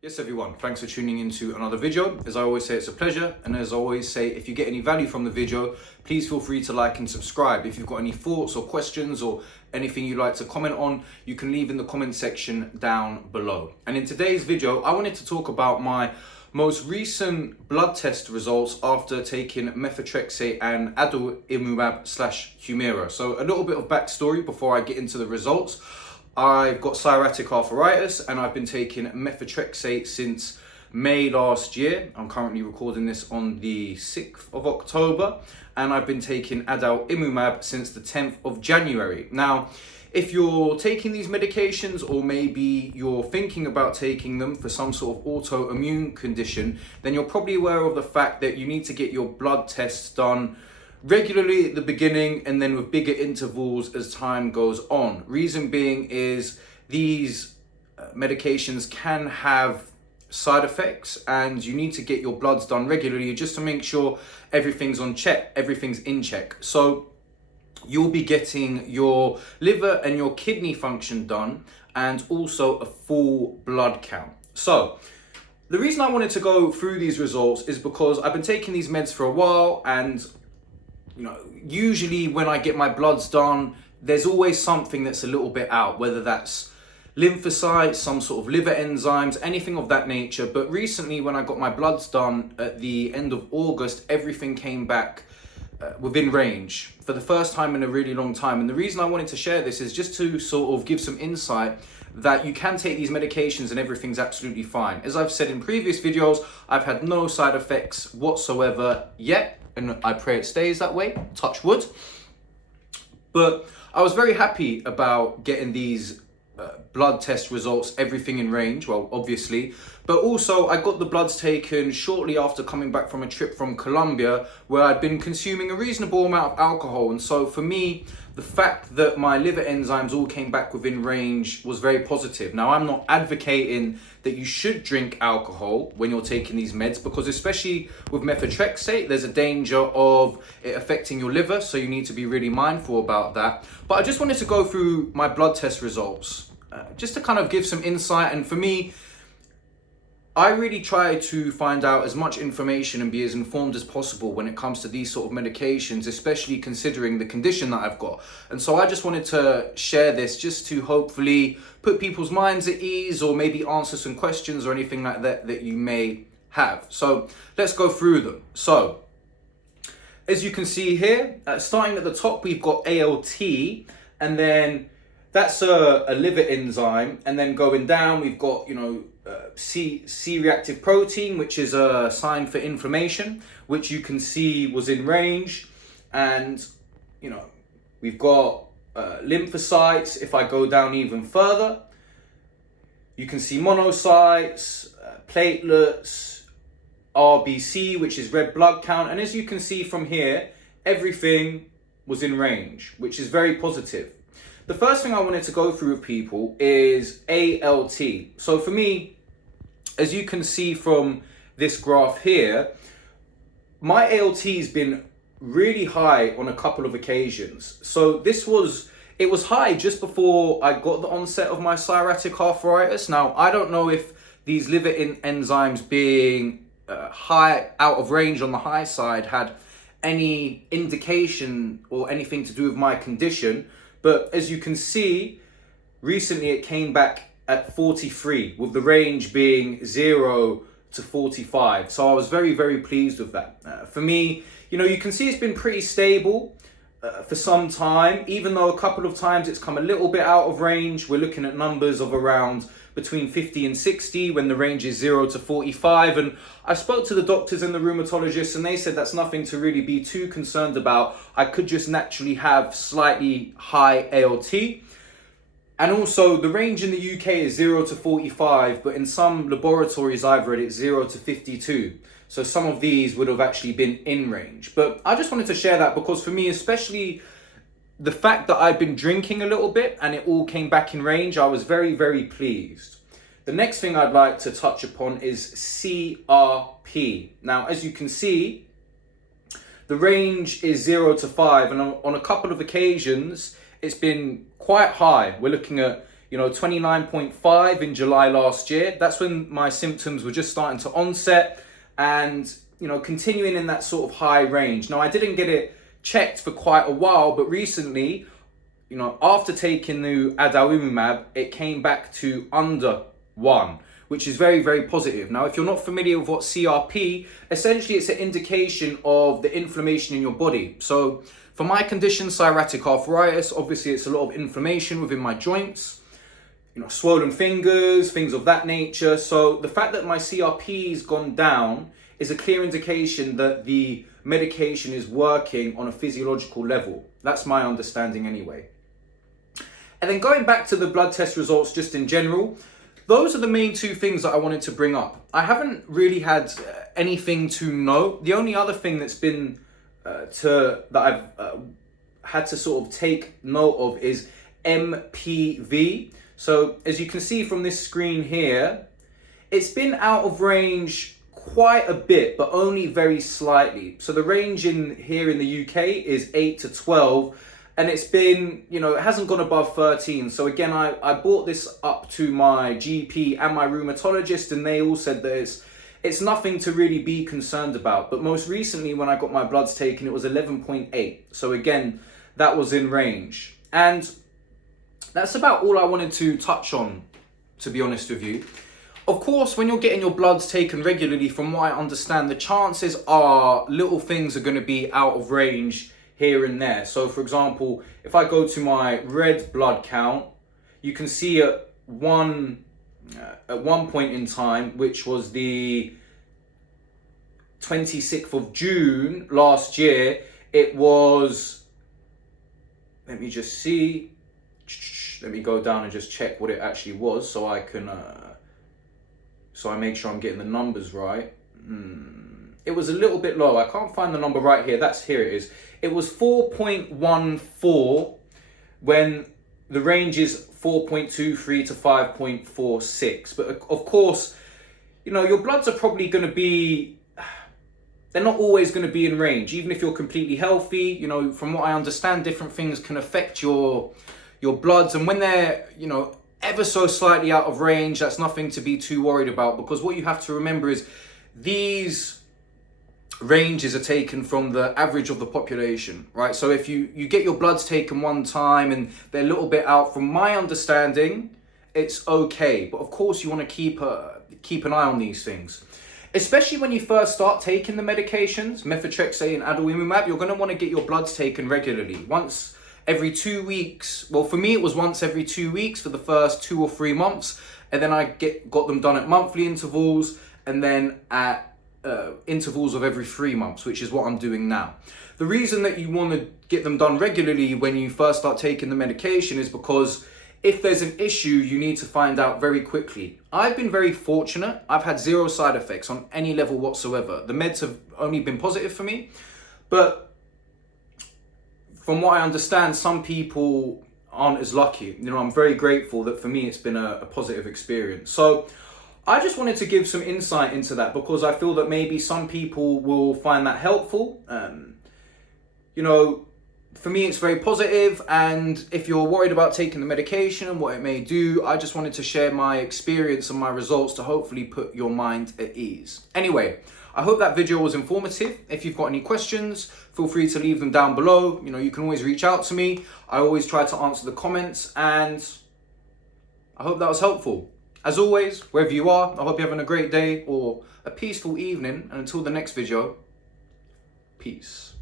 Yes everyone, thanks for tuning into another video. As I always say, it's a pleasure, and as I always say, if you get any value from the video, please feel free to like and subscribe. If you've got any thoughts or questions or anything you'd like to comment on, you can leave in the comment section down below. And in today's video, I wanted to talk about my most recent blood test results after taking methotrexate and adalimumab / Humira. So a little bit of backstory before I get into the results. I've got psoriatic arthritis and I've been taking methotrexate since May last year. I'm currently recording this on the 6th of October, and I've been taking adalimumab since the 10th of January. Now, if you're taking these medications, or maybe you're thinking about taking them for some sort of autoimmune condition, then you're probably aware of the fact that you need to get your blood tests done regularly at the beginning and then with bigger intervals as time goes on. Reason being is these medications can have side effects, and you need to get your bloods done regularly just to make sure everything's in check. So you'll be getting your liver and your kidney function done, and also a full blood count. So the reason I wanted to go through these results is because I've been taking these meds for a while, and usually when I get my bloods done, there's always something that's a little bit out, whether that's lymphocytes, some sort of liver enzymes, anything of that nature. But recently, when I got my bloods done at the end of August, everything came back within range for the first time in a really long time. And the reason I wanted to share this is just to sort of give some insight that you can take these medications and everything's absolutely fine. As I've said in previous videos, I've had no side effects whatsoever yet, and I pray it stays that way, touch wood. But I was very happy about getting these blood test results, everything in range, well, obviously. But also, I got the bloods taken shortly after coming back from a trip from Colombia, where I'd been consuming a reasonable amount of alcohol. And so for me, the fact that my liver enzymes all came back within range was very positive. Now, I'm not advocating that you should drink alcohol when you're taking these meds, because especially with methotrexate, there's a danger of it affecting your liver. So you need to be really mindful about that. But I just wanted to go through my blood test results just to kind of give some insight. And for me, I really try to find out as much information and be as informed as possible when it comes to these sort of medications, especially considering the condition that I've got. And so I just wanted to share this just to hopefully put people's minds at ease, or maybe answer some questions or anything like that that you may have. So let's go through them. So as you can see here, starting at the top, we've got ALT, and then that's a liver enzyme. And then going down, we've got, C-reactive protein, which is a sign for inflammation, which you can see was in range. And, we've got lymphocytes. If I go down even further, you can see monocytes, platelets, RBC, which is red blood count. And as you can see from here, everything was in range, which is very positive. The first thing I wanted to go through with people is ALT. So for me, as you can see from this graph here, my ALT has been really high on a couple of occasions. So it was high just before I got the onset of my psoriatic arthritis. Now, I don't know if these liver enzymes being high, out of range on the high side, had any indication or anything to do with my condition. But as you can see, recently it came back at 43, with the range being 0 to 45. So I was very, very pleased with that. For me, you can see it's been pretty stable for some time, even though a couple of times it's come a little bit out of range. We're looking at numbers of around between 50 and 60 when the range is 0 to 45. And I spoke to the doctors and the rheumatologists, and they said that's nothing to really be too concerned about. I could just naturally have slightly high ALT. And also the range in the UK is 0 to 45, but in some laboratories I've read it's 0 to 52. So some of these would have actually been in range. But I just wanted to share that because for me, especially the fact that I've been drinking a little bit and it all came back in range, I was very, very pleased. The next thing I'd like to touch upon is CRP. Now, as you can see, the range is 0 to 5, and on a couple of occasions, it's been quite high. We're looking at, 29.5 in July last year. That's when my symptoms were just starting to onset and, continuing in that sort of high range. Now, I didn't get it checked for quite a while, but recently, after taking the adalimumab, it came back to under 1, which is very, very positive. Now, if you're not familiar with what CRP, essentially it's an indication of the inflammation in your body. So for my condition, psoriatic arthritis, obviously it's a lot of inflammation within my joints, swollen fingers, things of that nature. So the fact that my CRP's gone down is a clear indication that the medication is working on a physiological level. That's my understanding anyway. And then going back to the blood test results just in general, those are the main two things that I wanted to bring up. I haven't really had anything to note. The only other thing that's been that I've had to sort of take note of is MPV. So as you can see from this screen here, it's been out of range quite a bit, but only very slightly. So the range here in the UK is 8 to 12, and it's been, it hasn't gone above 13. So again, I brought this up to my GP and my rheumatologist, and they all said that it's nothing to really be concerned about. But most recently, when I got my bloods taken, it was 11.8. So again, that was in range. And that's about all I wanted to touch on, to be honest with you. Of course, when you're getting your bloods taken regularly, from what I understand, the chances are little things are going to be out of range here and there. So for example, if I go to my red blood count, you can see at one point in time, which was the 26th of June last year, it was, let me just see, let me go down and just check what it actually was so I can, so I make sure I'm getting the numbers right. It was a little bit low. I can't find the number right here. Here it is. It was 4.14 when the range is 4.23 to 5.46. But of course, your bloods are probably going to be, they're not always going to be in range. Even if you're completely healthy, from what I understand, different things can affect your bloods. And when they're, ever so slightly out of range, that's nothing to be too worried about, because what you have to remember is these ranges are taken from the average of the population, right? So if you get your bloods taken one time and they're a little bit out, from my understanding, it's okay. But of course you want to keep an eye on these things, especially when you first start taking the medications, methotrexate and adalimumab. You're going to want to get your bloods taken regularly, once every 2 weeks. Well, for me, it was once every 2 weeks for the first 2 or 3 months. And then I got them done at monthly intervals, and then at intervals of every 3 months, which is what I'm doing now. The reason that you want to get them done regularly when you first start taking the medication is because if there's an issue, you need to find out very quickly. I've been very fortunate. I've had 0 side effects on any level whatsoever. The meds have only been positive for me, but from what I understand, some people aren't as lucky. I'm very grateful that for me, it's been a positive experience. So I just wanted to give some insight into that, because I feel that maybe some people will find that helpful. For me, it's very positive. And if you're worried about taking the medication and what it may do, I just wanted to share my experience and my results to hopefully put your mind at ease. Anyway, I hope that video was informative. If you've got any questions, feel free to leave them down below. You can always reach out to me. I always try to answer the comments, and I hope that was helpful. As always, wherever you are, I hope you're having a great day or a peaceful evening. And until the next video, peace.